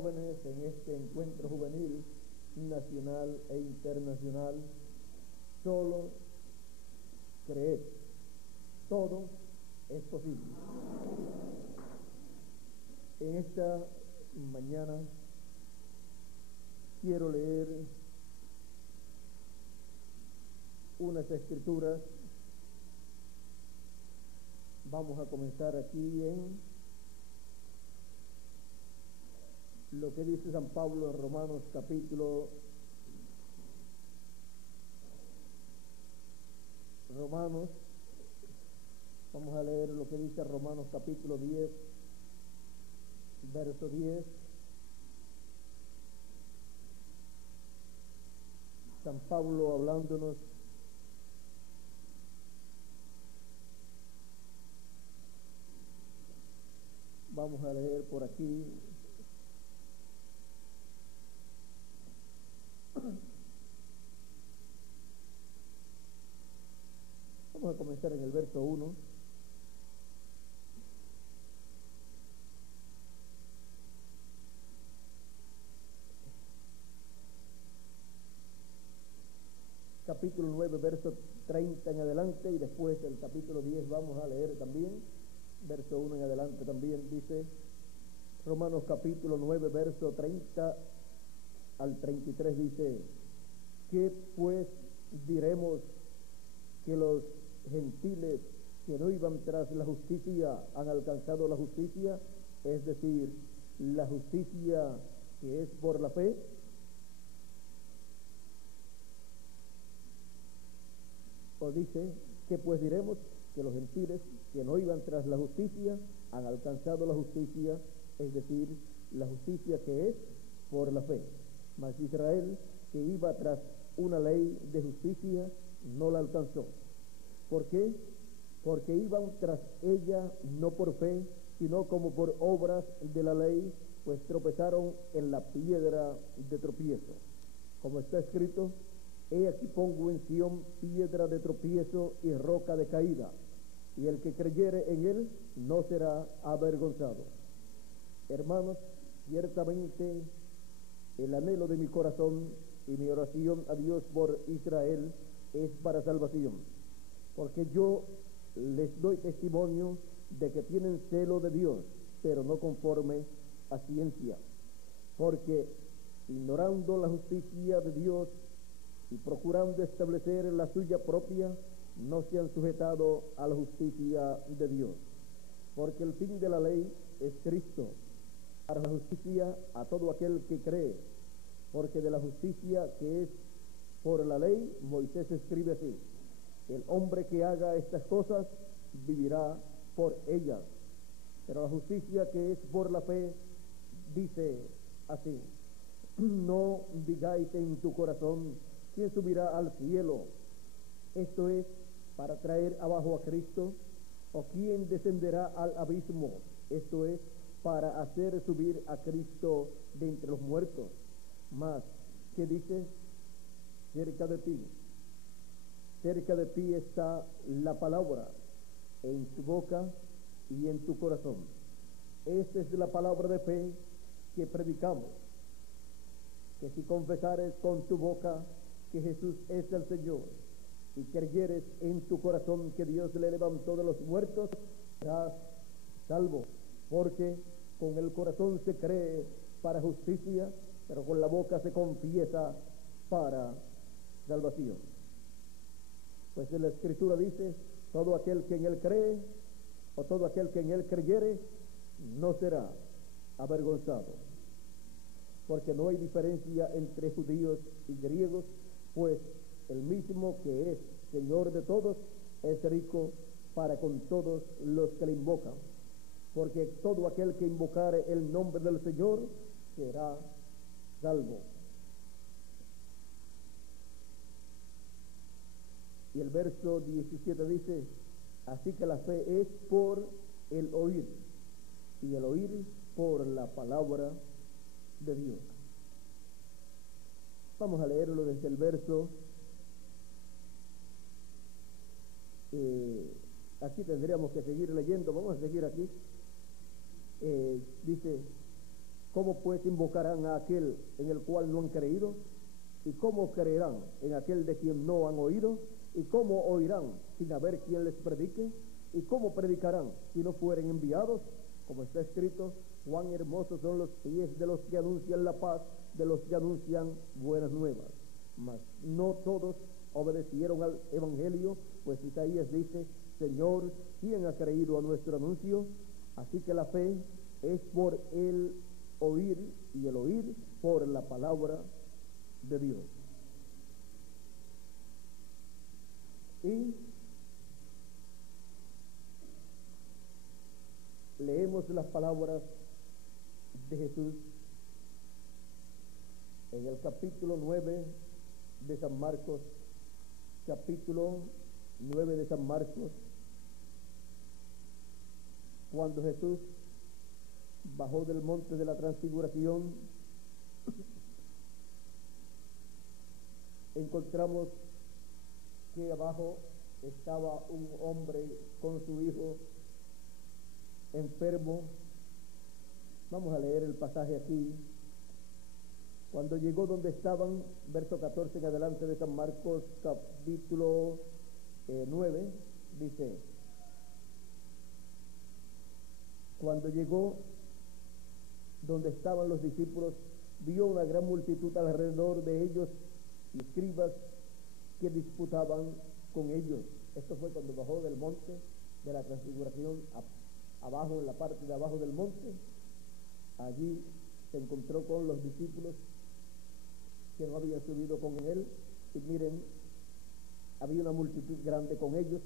jóvenes en este encuentro juvenil nacional e internacional. Solo creer, todo es posible. En esta mañana quiero leer unas escrituras. Vamos a comenzar aquí en lo que dice San Pablo en Romanos vamos a leer lo que dice Romanos capítulo 10, verso 10. San Pablo hablándonos vamos a leer por aquí vamos a comenzar en el verso 1. Capítulo 9, verso 30 en adelante, y después el capítulo 10 vamos a leer también, verso 1 en adelante también. Dice Romanos capítulo 9, verso 30 al 33, dice: ¿qué pues diremos? ¿Que los gentiles que no iban tras la justicia han alcanzado la justicia? Es decir, la justicia que es por la fe. O dice, ¿qué pues diremos? Que los gentiles que no iban tras la justicia han alcanzado la justicia, es decir, la justicia que es por la fe. Mas Israel, que iba tras una ley de justicia, no la alcanzó. ¿Por qué? Porque iban tras ella no por fe, sino como por obras de la ley, pues tropezaron en la piedra de tropiezo. Como está escrito: he aquí pongo en Sión piedra de tropiezo y roca de caída, y el que creyere en él no será avergonzado. Hermanos, ciertamente el anhelo de mi corazón y mi oración a Dios por Israel es para salvación, porque yo les doy testimonio de que tienen celo de Dios, pero no conforme a ciencia, porque ignorando la justicia de Dios y procurando establecer la suya propia, no se han sujetado a la justicia de Dios. Porque el fin de la ley es Cristo, para la justicia a todo aquel que cree. Porque de la justicia que es por la ley, Moisés escribe así: el hombre que haga estas cosas vivirá por ellas. Pero la justicia que es por la fe dice así: no digáis en tu corazón, ¿quién subirá al cielo? Esto es, para traer abajo a Cristo. ¿O quién descenderá al abismo? Esto es, para hacer subir a Cristo de entre los muertos. Mas, ¿qué dice? Cerca de ti está la palabra, en tu boca y en tu corazón. Esta es la palabra de fe que predicamos: que si confesares con tu boca que Jesús es el Señor, y creyeres en tu corazón que Dios le levantó de los muertos, serás salvo. Porque con el corazón se cree para justicia, pero con la boca se confiesa para salvación. Pues en la Escritura dice: todo aquel que en él cree, o todo aquel que en él creyere, no será avergonzado. Porque no hay diferencia entre judíos y griegos, pues el mismo que es Señor de todos es rico para con todos los que le invocan. Porque todo aquel que invocare el nombre del Señor será salvo. Y el verso 17 dice: así que la fe es por el oír, y el oír por la palabra de Dios. Vamos a leerlo desde el verso aquí tendríamos que seguir leyendo. Vamos a seguir aquí. Dice: ¿Cómo pues invocarán a aquel en el cual no han creído? ¿Y cómo creerán en aquel de quien no han oído? ¿Y cómo oirán sin haber quien les predique? ¿Y cómo predicarán si no fueren enviados? Como está escrito, cuán hermosos son los pies de los que anuncian la paz, de los que anuncian buenas nuevas. Mas no todos obedecieron al evangelio, pues Isaías dice, Señor, ¿quién ha creído a nuestro anuncio? Así que la fe es por el oír, y el oír por la palabra de Dios. Y leemos las palabras de Jesús en el capítulo 9 de San Marcos, capítulo 9 de San Marcos, cuando Jesús bajó del monte de la transfiguración. Encontramos que abajo estaba un hombre con su hijo enfermo. Vamos a leer el pasaje aquí. Cuando llegó donde estaban, verso 14 en adelante de San Marcos, capítulo 9, dice, cuando llegó donde estaban los discípulos, vio una gran multitud alrededor de ellos y escribas que disputaban con ellos. Esto fue cuando bajó del monte de la transfiguración, abajo, en la parte de abajo del monte. Allí se encontró con los discípulos que no habían subido con él, y miren, había una multitud grande con ellos,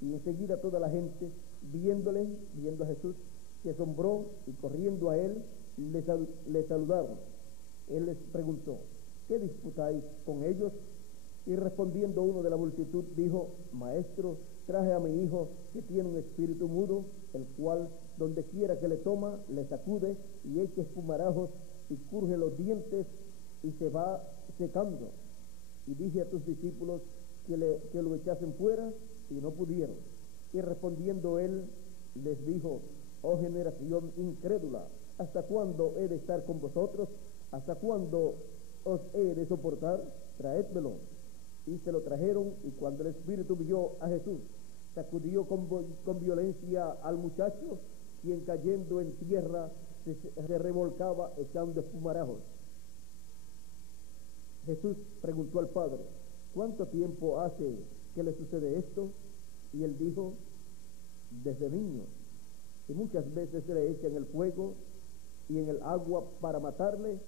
y enseguida toda la gente, viendo a Jesús, se asombró, y corriendo a él, le saludaron. Él les preguntó, ¿qué disputáis con ellos? Y respondiendo uno de la multitud, dijo, Maestro, traje a mi hijo que tiene un espíritu mudo, el cual donde quiera que le toma, le sacude y echa espumarajos y cruje los dientes y se va secando. Y dije a tus discípulos que lo echasen fuera, y no pudieron. Y respondiendo él, les dijo, oh generación incrédula, ¿hasta cuándo he de estar con vosotros? ¿Hasta cuándo os he de soportar? Traédmelo. Y se lo trajeron, y cuando el espíritu vio a Jesús, sacudió con violencia al muchacho, quien cayendo en tierra se revolcaba echando espumarajos. Jesús preguntó al padre, ¿cuánto tiempo hace que le sucede esto? Y él dijo, desde niño, y muchas veces se le echa en el fuego y en el agua para matarle,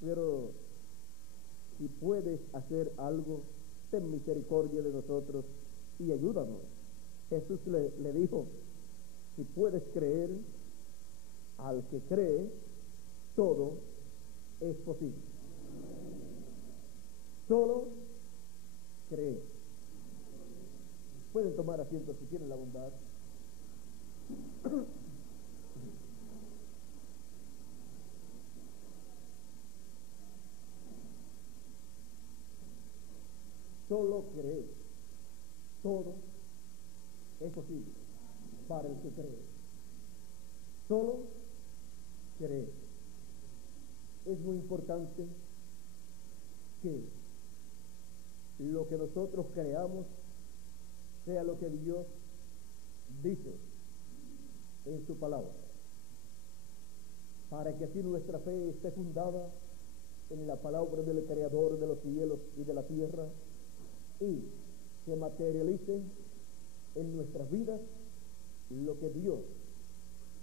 pero si puedes hacer algo, ten misericordia de nosotros y ayúdanos. Jesús le dijo, si puedes creer, al que cree, todo es posible. Solo cree. Pueden tomar asiento si tienen la bondad. Solo cree. Todo es posible para el que cree. Solo cree. Es muy importante que lo que nosotros creamos sea lo que Dios dice en su palabra, para que así nuestra fe esté fundada en la palabra del Creador de los cielos y de la tierra, y se materialice en nuestras vidas lo que Dios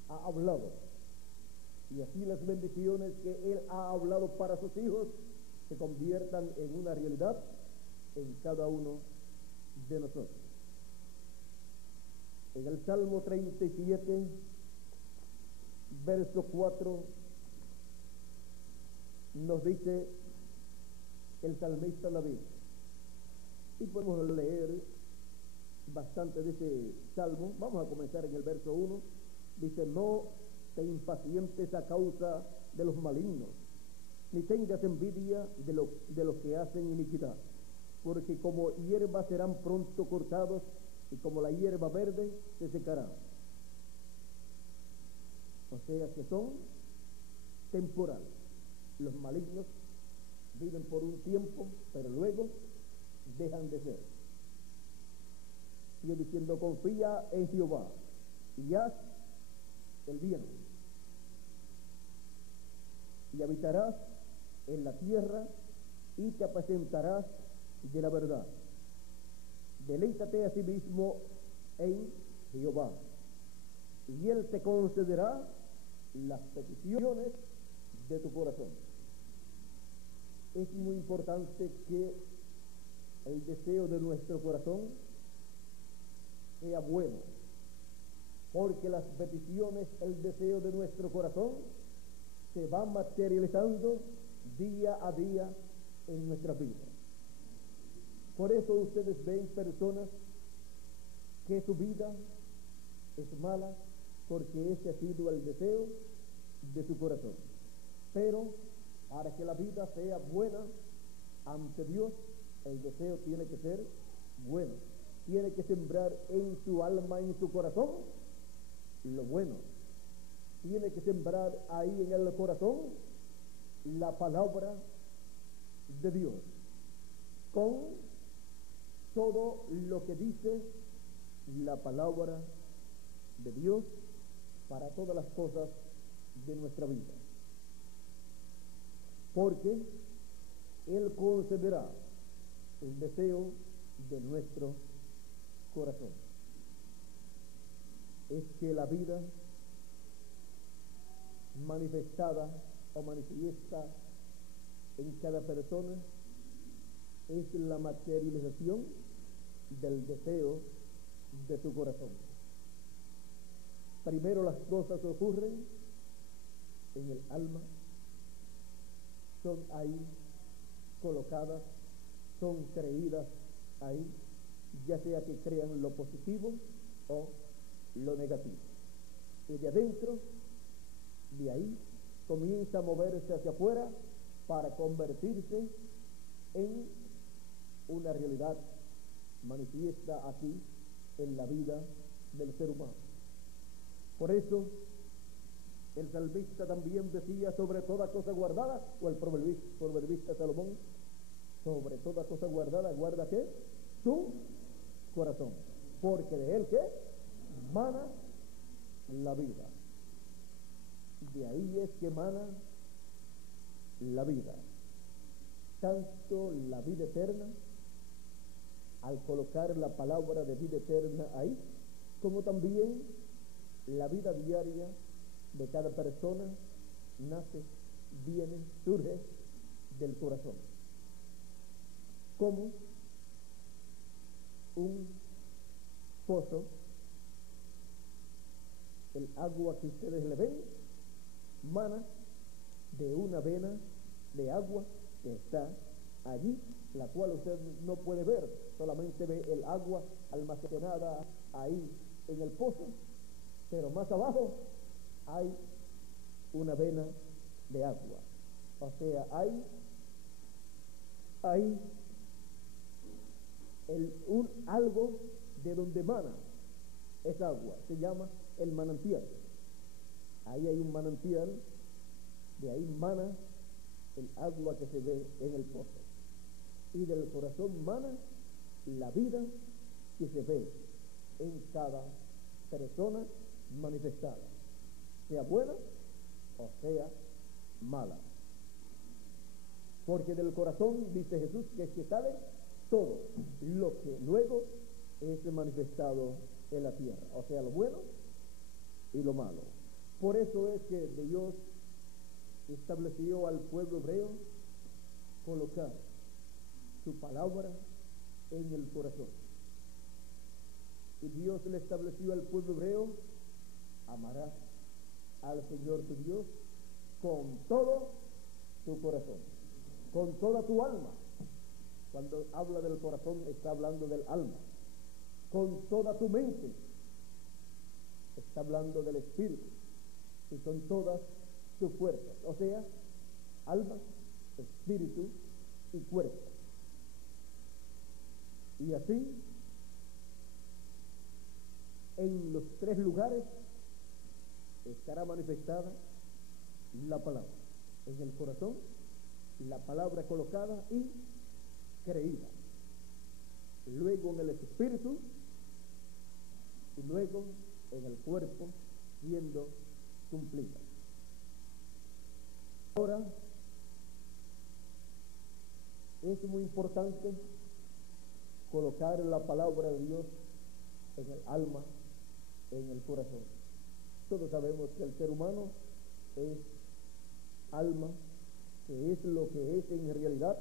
ha hablado, y así las bendiciones que Él ha hablado para sus hijos se conviertan en una realidad en cada uno de nosotros. En el Salmo 37, verso 4, nos dice el salmista David, y podemos leer bastante de ese salmo. Vamos a comenzar en el verso 1. Dice, no te impacientes a causa de los malignos, ni tengas envidia de los que hacen iniquidad, porque como hierba serán pronto cortados, y como la hierba verde se secará. o sea que son temporales. Los malignos viven por un tiempo, pero luego dejan de ser. Sigue diciendo, confía en Jehová y haz el bien, y habitarás en la tierra y te apacentarás de la verdad. Deleítate a sí mismo en Jehová, y Él te concederá las peticiones de tu corazón. Es muy importante que el deseo de nuestro corazón sea bueno, porque las peticiones, el deseo de nuestro corazón se va materializando día a día en nuestra vida. Por eso ustedes ven personas que su vida es mala, porque ese ha sido el deseo de su corazón. Pero para que la vida sea buena ante Dios, el deseo tiene que ser bueno. Tiene que sembrar en su alma, en su corazón, lo bueno. Tiene que sembrar ahí en el corazón la palabra de Dios, con todo lo que dice la palabra de Dios para todas las cosas de nuestra vida. Porque Él concederá el deseo de nuestro corazón. Es que la vida manifestada o manifiesta en cada persona es la materialización del deseo de tu corazón. Primero las cosas ocurren en el alma, son ahí colocadas, son creídas ahí, ya sea que crean lo positivo o lo negativo. Y de adentro, de ahí, comienza a moverse hacia afuera para convertirse en una realidad manifiesta aquí en la vida del ser humano. Por eso el salmista también decía, sobre toda cosa guardada, o el proverbista Salomón, sobre toda cosa guardada, guarda ¿qué? Tu corazón, porque de él ¿qué? Mana la vida. De ahí es que emana la vida, tanto la vida eterna, al colocar la palabra de vida eterna ahí, como también la vida diaria de cada persona nace, viene, surge del corazón, como un pozo. El agua que ustedes le ven mana de una vena de agua que está allí, la cual usted no puede ver, solamente ve el agua almacenada ahí en el pozo, pero más abajo hay una vena de agua, o sea, hay algo de donde mana esa agua, se llama el manantial. Ahí hay un manantial, de ahí mana el agua que se ve en el pozo, y del corazón mana la vida que se ve en cada persona manifestada, sea buena o sea mala. Porque del corazón, dice Jesús, que es que sale todo lo que luego es manifestado en la tierra, o sea, lo bueno y lo malo. Por eso es que Dios estableció al pueblo hebreo colocar su palabra en el corazón. Y Dios le estableció al pueblo hebreo: amarás al Señor tu Dios con todo tu corazón, con toda tu alma. Cuando habla del corazón está hablando del alma. Con toda tu mente está hablando del espíritu, y con todas tus fuerzas, o sea, alma, espíritu y cuerpo. Y así, en los tres lugares estará manifestada la palabra. En el corazón, la palabra colocada y creída. Luego en el espíritu y luego en el cuerpo siendo cumplida. Ahora, es muy importante colocar la palabra de Dios en el alma, en el corazón. Todos sabemos que el ser humano es alma, que es lo que es en realidad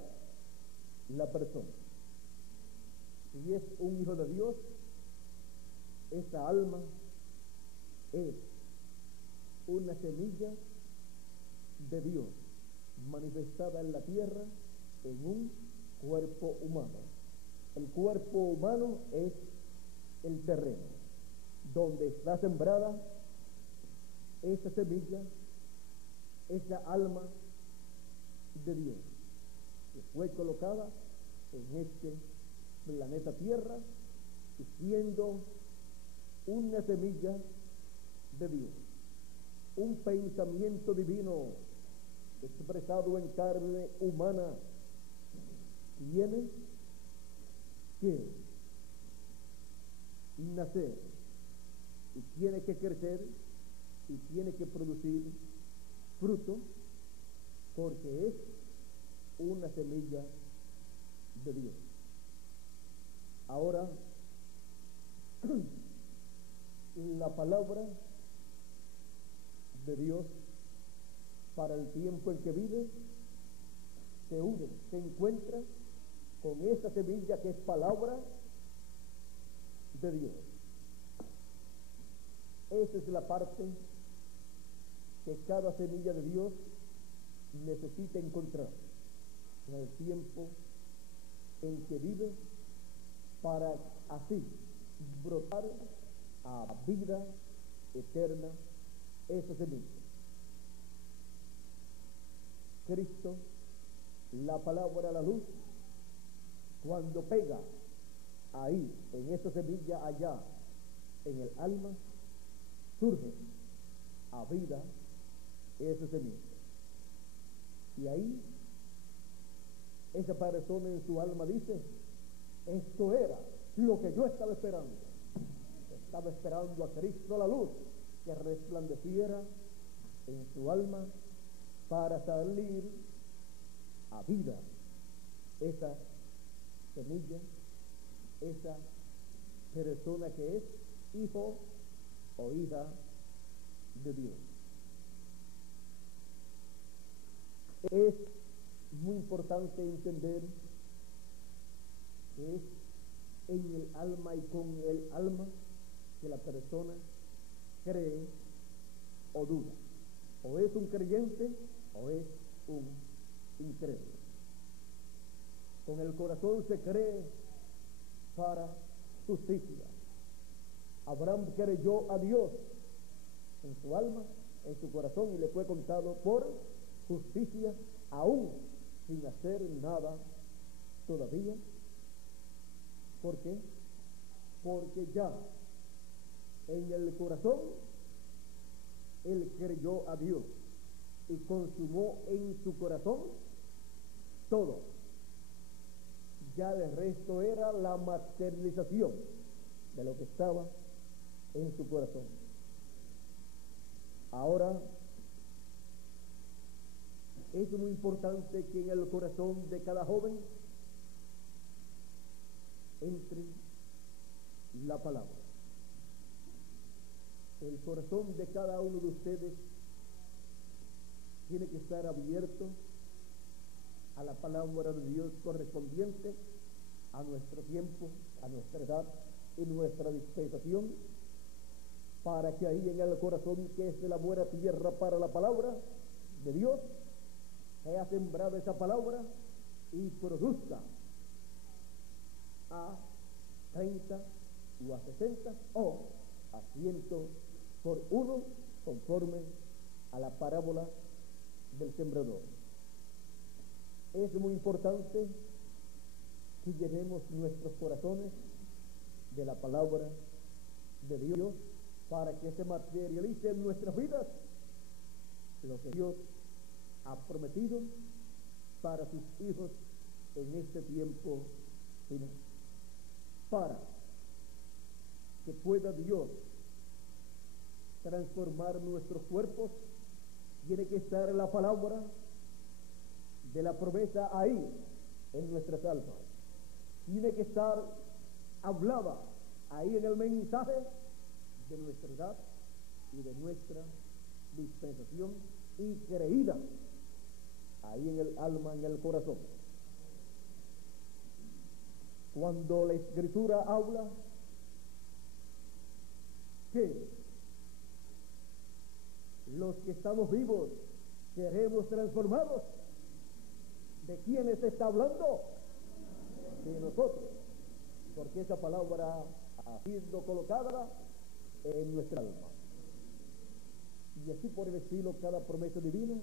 la persona. Si es un hijo de Dios, esa alma es una semilla de Dios manifestada en la tierra en un cuerpo humano. El cuerpo humano es el terreno donde está sembrada esa semilla, esa alma de Dios que fue colocada en este planeta Tierra y siendo una semilla de Dios, un pensamiento divino expresado en carne humana, tiene que nacer y tiene que crecer y tiene que producir fruto, porque es una semilla de Dios. Ahora, la palabra de Dios para el tiempo en que vive se une, se encuentra con esa semilla que es palabra de Dios. Esa es la parte que cada semilla de Dios necesita encontrar en el tiempo en que vive, para así brotar a vida eterna esa semilla. Cristo, la palabra, la luz, cuando pega ahí, en esa semilla allá, en el alma, surge a vida esa semilla. Y ahí, esa persona en su alma dice: esto era lo que yo estaba esperando. Estaba esperando a Cristo, la luz, que resplandeciera en su alma para salir a vida esa semilla, esa persona que es hijo o hija de Dios. Es muy importante entender que es en el alma y con el alma que la persona cree o duda. O es un creyente o es un incrédulo. Con el corazón se cree para justicia. Abraham creyó a Dios en su alma, en su corazón, y le fue contado por justicia, aún sin hacer nada todavía. ¿Por qué? Porque ya en el corazón él creyó a Dios y consumó en su corazón todo. Ya el resto era la materialización de lo que estaba en su corazón. Ahora, es muy importante que en el corazón de cada joven entre la palabra. El corazón de cada uno de ustedes tiene que estar abierto a la palabra de Dios correspondiente a nuestro tiempo, a nuestra edad y nuestra dispensación, para que ahí en el corazón, que es de la buena tierra para la palabra de Dios, sea sembrada esa palabra y produzca a 30 o a 60 o a 100 por uno, conforme a la parábola del sembrador. Es muy importante que llenemos nuestros corazones de la palabra de Dios para que se materialice en nuestras vidas lo que Dios ha prometido para sus hijos en este tiempo final. Para que pueda Dios transformar nuestros cuerpos, tiene que estar la palabra de la promesa ahí en nuestras almas. Tiene que estar hablada ahí en el mensaje de nuestra edad y de nuestra dispensación, y creída ahí en el alma, en el corazón. Cuando la Escritura habla que los que estamos vivos seremos transformados, ¿de quiénes se está hablando? De nosotros, porque esa palabra ha sido colocada en nuestra alma. Y así por el estilo, cada promesa divina,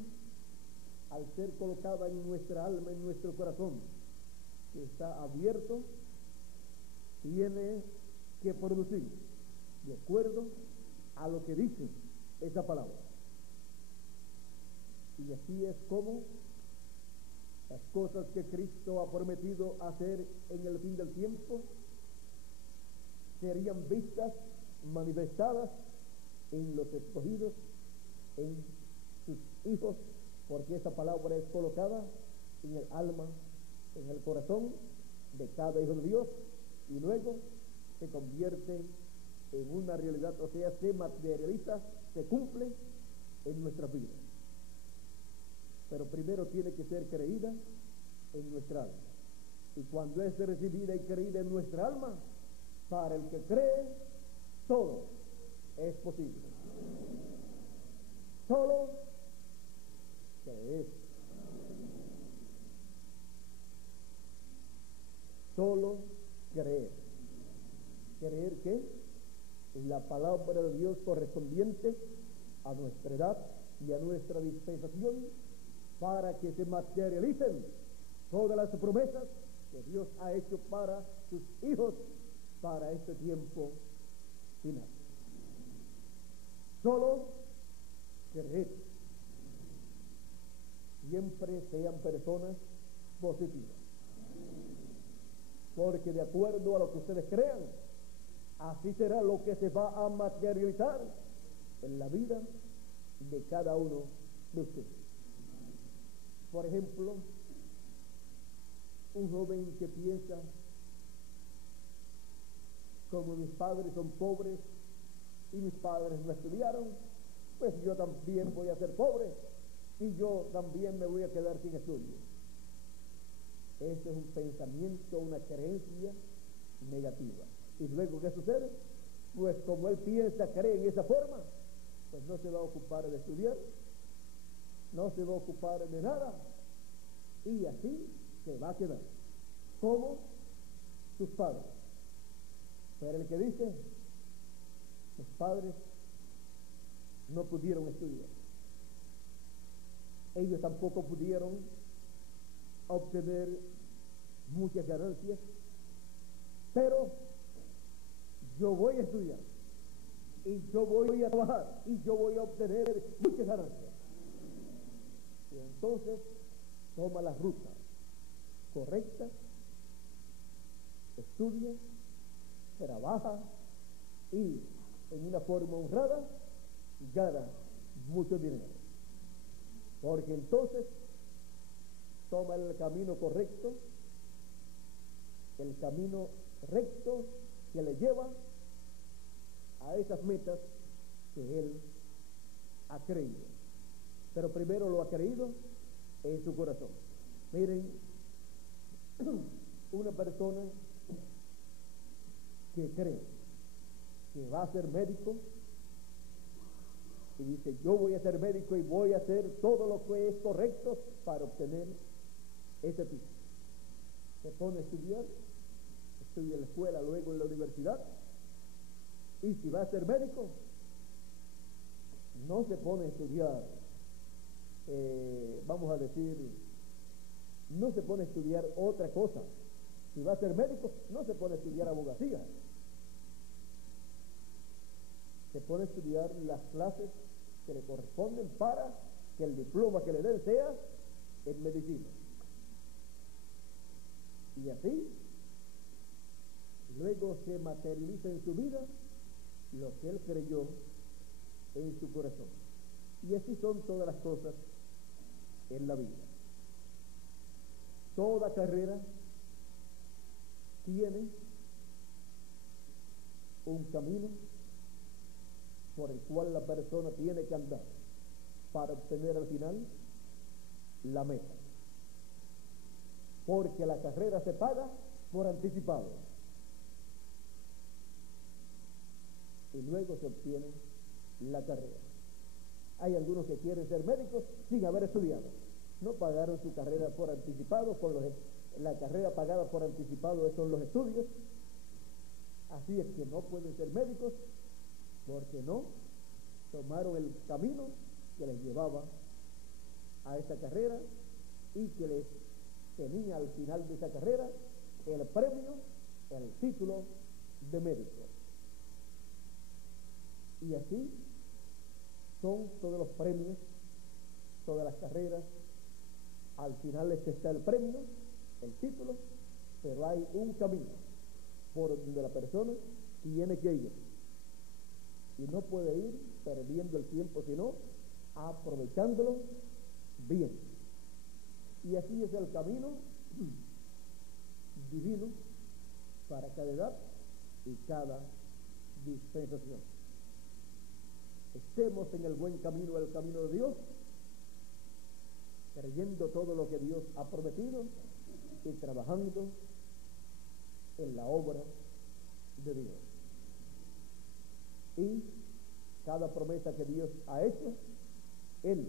al ser colocada en nuestra alma, en nuestro corazón, que está abierto, tiene que producir de acuerdo a lo que dice esa palabra. Y así es como las cosas que Cristo ha prometido hacer en el fin del tiempo serían vistas, manifestadas en los escogidos, en sus hijos, porque esa palabra es colocada en el alma, en el corazón de cada hijo de Dios, y luego se convierte en una realidad, o sea, se materializa, se cumple en nuestras vidas. Pero primero tiene que ser creída en nuestra alma. Y cuando es recibida y creída en nuestra alma, para el que cree, todo es posible. Solo creer. Solo creer. ¿Creer qué? La palabra de Dios correspondiente a nuestra edad y a nuestra dispensación, para que se materialicen todas las promesas que Dios ha hecho para sus hijos para este tiempo final. Solo creer. Siempre sean personas positivas, porque de acuerdo a lo que ustedes crean, así será lo que se va a materializar en la vida de cada uno de ustedes. Por ejemplo, un joven que piensa, como mis padres son pobres y mis padres no estudiaron, pues yo también voy a ser pobre y yo también me voy a quedar sin estudio. Ese es un pensamiento, una creencia negativa. ¿Y luego qué sucede? Pues como él piensa, cree en esa forma, pues no se va a ocupar de estudiar, no se va a ocupar de nada, y así se va a quedar como sus padres. Pero el que dice, mis padres no pudieron estudiar, ellos tampoco pudieron obtener muchas ganancias, pero yo voy a estudiar y yo voy a trabajar y yo voy a obtener muchas ganancias. Y entonces toma la ruta correcta, estudia, trabaja y en una forma honrada gana mucho dinero, porque entonces toma el camino correcto, el camino recto que le lleva a esas metas que él ha creído. Pero primero lo ha creído en su corazón. Miren, una persona que cree que va a ser médico y dice, yo voy a ser médico y voy a hacer todo lo que es correcto para obtener ese título. Se pone a estudiar, estudia en la escuela, luego en la universidad, y si va a ser médico, no se pone a estudiar, vamos a decir, no se pone a estudiar otra cosa. Si va a ser médico, no se pone a estudiar abogacía, se pone a estudiar las clases que le corresponden para que el diploma que le den sea en medicina. Y así, luego se materializa en su vida lo que él creyó en su corazón. Y así son todas las cosas en la vida. Toda carrera tiene un camino por el cual la persona tiene que andar para obtener al final la meta. Porque la carrera se paga por anticipado. Y luego se obtiene la carrera. Hay algunos que quieren ser médicos sin haber estudiado. No pagaron su carrera por anticipado, la carrera pagada por anticipado son los estudios. Así es que no pueden ser médicos porque no tomaron el camino que les llevaba a esa carrera y que les tenía al final de esa carrera el premio, el título de médico. Y así son todos los premios, todas las carreras. Al final es que está el premio, el título, pero hay un camino por donde la persona tiene que ir. Y no puede ir perdiendo el tiempo, sino aprovechándolo bien. Y así es el camino divino para cada edad y cada dispensación. Estemos en el buen camino, el camino de Dios, creyendo todo lo que Dios ha prometido y trabajando en la obra de Dios. Y cada promesa que Dios ha hecho, Él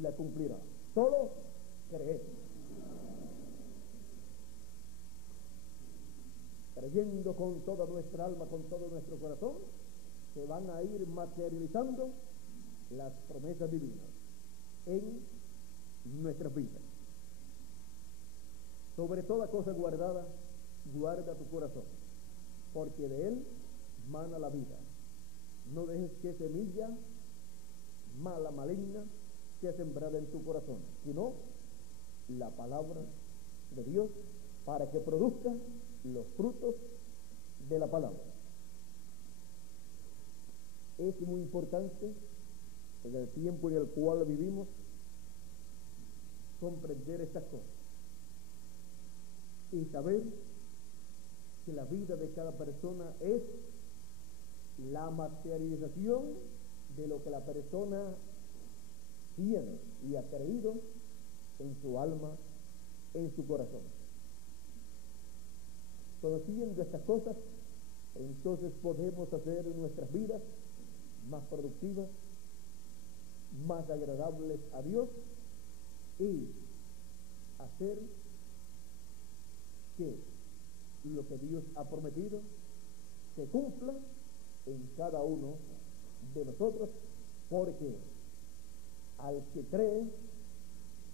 la cumplirá. Solo creer. Creyendo con toda nuestra alma, con todo nuestro corazón, se van a ir materializando las promesas divinas en nuestras vidas. Sobre toda cosa guardada, guarda tu corazón, porque de él mana la vida. No dejes que semilla mala, maligna, sea sembrada en tu corazón, sino la palabra de Dios para que produzca los frutos de la palabra. Es muy importante en el tiempo en el cual vivimos comprender estas cosas y saber que la vida de cada persona es la materialización de lo que la persona tiene y ha creído en su alma, en su corazón. Conociendo estas cosas, entonces podemos hacer nuestras vidas más productivas, más agradables a Dios y hacer que lo que Dios ha prometido se cumpla en cada uno de nosotros, porque al que cree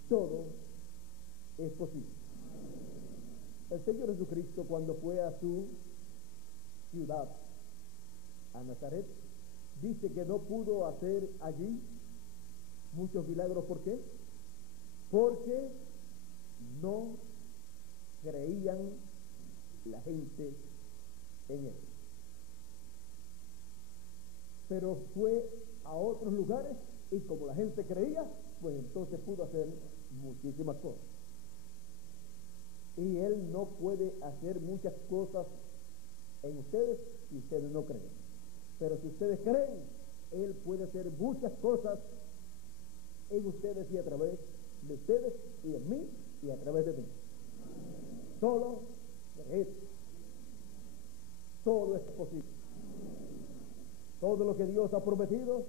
todo es posible. El Señor Jesucristo, cuando fue a su ciudad, a Nazaret, dice que no pudo hacer allí muchos milagros. ¿Por qué? Porque no creían la gente en él. Pero fue a otros lugares y como la gente creía, pues entonces pudo hacer muchísimas cosas. Y él no puede hacer muchas cosas en ustedes si ustedes no creen. Pero si ustedes creen, él puede hacer muchas cosas en ustedes y a través de ustedes y en mí y a través de mí. Solo creer. Todo es posible. Todo lo que Dios ha prometido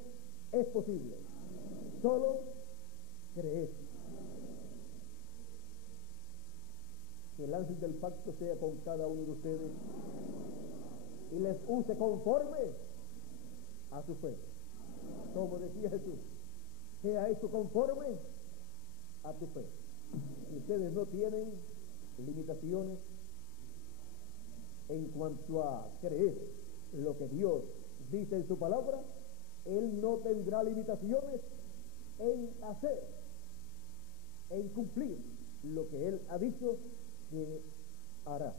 es posible. Solo creer. Que el ángel del pacto sea con cada uno de ustedes y les use conforme a su fe. Como decía Jesús, sea hecho conforme a tu fe. Si ustedes no tienen limitaciones en cuanto a creer lo que Dios dice en su palabra, Él no tendrá limitaciones en hacer, en cumplir lo que Él ha dicho que hará.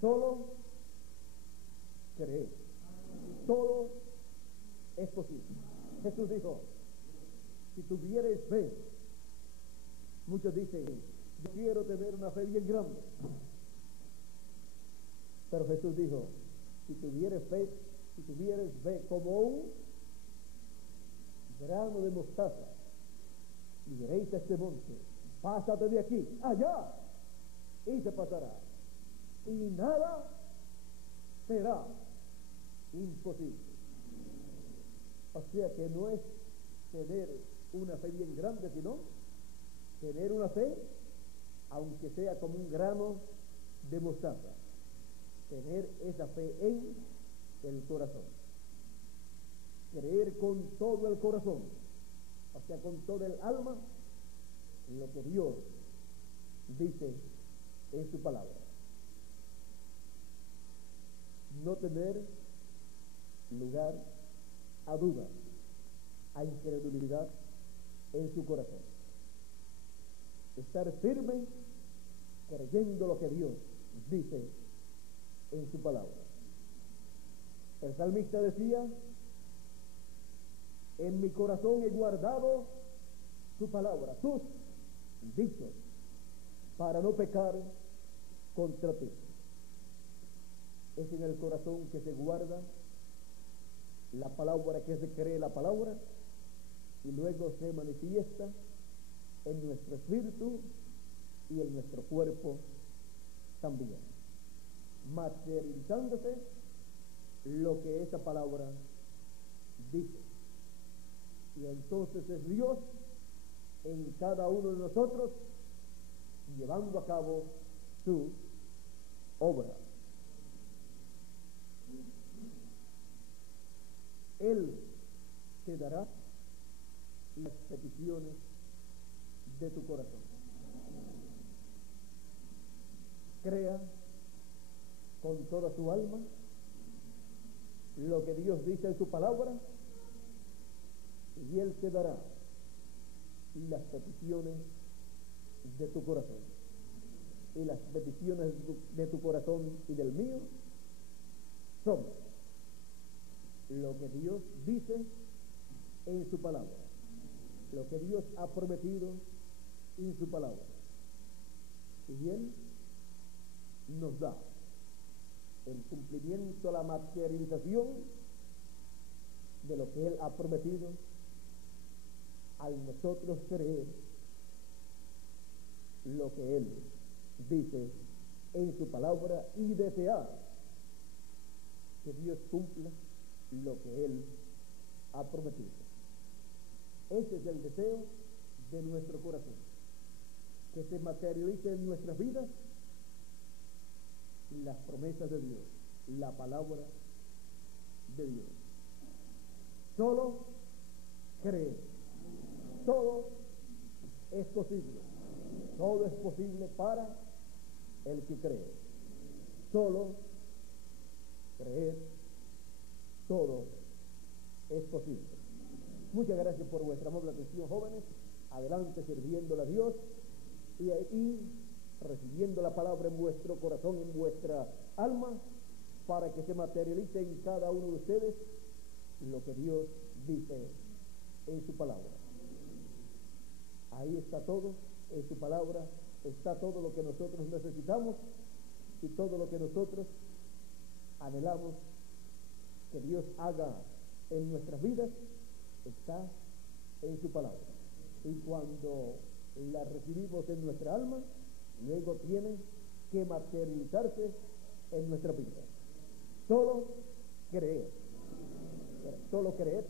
Solo creer. Todo es posible. Jesús dijo, si tuvieres fe, muchos dicen, yo quiero tener una fe bien grande. Pero Jesús dijo, si tuvieres fe como un grano de mostaza, y diréis a este monte, pásate de aquí, allá, y se pasará. Y nada será imposible. O sea que no es tener una fe bien grande, sino tener una fe, aunque sea como un grano de mostaza. Tener esa fe en el corazón. Creer con todo el corazón, o sea, con todo el alma, lo que Dios dice en su palabra. No tener lugar a duda, a incredulidad en su corazón. Estar firme creyendo lo que Dios dice en su palabra. El salmista decía, en mi corazón he guardado tu palabra, tus dichos, para no pecar contra ti. Es en el corazón que se guarda la palabra, que se cree la palabra, y luego se manifiesta en nuestro espíritu y en nuestro cuerpo también, materializándose lo que esa palabra dice. Y entonces es Dios en cada uno de nosotros llevando a cabo su obra. Él te dará las peticiones de tu corazón. Crea con toda su alma lo que Dios dice en su palabra, y Él te dará las peticiones de tu corazón. Y las peticiones de tu corazón y del mío son lo que Dios dice en su palabra, lo que Dios ha prometido en su palabra. Y Él nos da el cumplimiento, la materialización de lo que Él ha prometido al nosotros creer lo que Él dice en su palabra y desear que Dios cumpla lo que Él ha prometido. Ese es el deseo de nuestro corazón, que se materialice en nuestras vidas las promesas de Dios, la palabra de Dios. Solo creer. Todo es posible. Todo es posible para el que cree. Solo creer. Todo es posible. Muchas gracias por vuestra amable atención, jóvenes. Adelante sirviéndole a Dios y recibiendo la palabra en vuestro corazón, en vuestra alma, para que se materialice en cada uno de ustedes lo que Dios dice en su palabra. Ahí está todo, en su palabra está todo lo que nosotros necesitamos y todo lo que nosotros anhelamos que Dios haga en nuestras vidas está en su palabra. Y cuando la recibimos en nuestra alma, luego tiene que materializarse en nuestra vida. Solo creer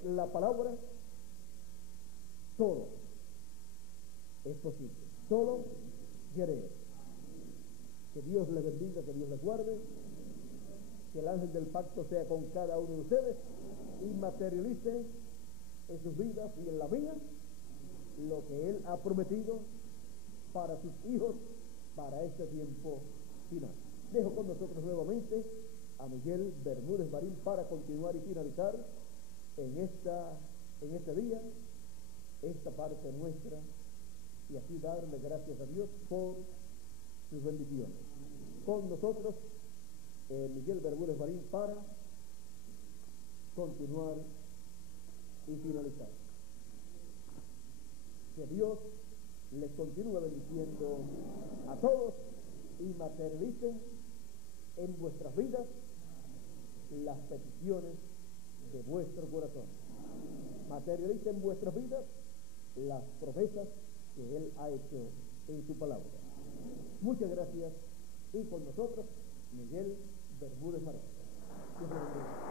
la palabra, todo es posible. Solo creer. Que Dios les bendiga, que Dios les guarde, que el ángel del pacto sea con cada uno de ustedes y materialice en sus vidas y en la mía lo que Él ha prometido para sus hijos para este tiempo final. Dejo con nosotros nuevamente a Miguel Bermúdez Marín para continuar y finalizar en este día esta parte nuestra y así darle gracias a Dios por sus bendiciones. Con nosotros Miguel Bermúdez Marín para continuar y finalizar. Que Dios les continúe bendiciendo a todos y materialice en vuestras vidas las peticiones de vuestro corazón. Materialice en vuestras vidas las promesas que Él ha hecho en su palabra. Muchas gracias y con nosotros Miguel Bermúdez Marín. Dios le bendiga.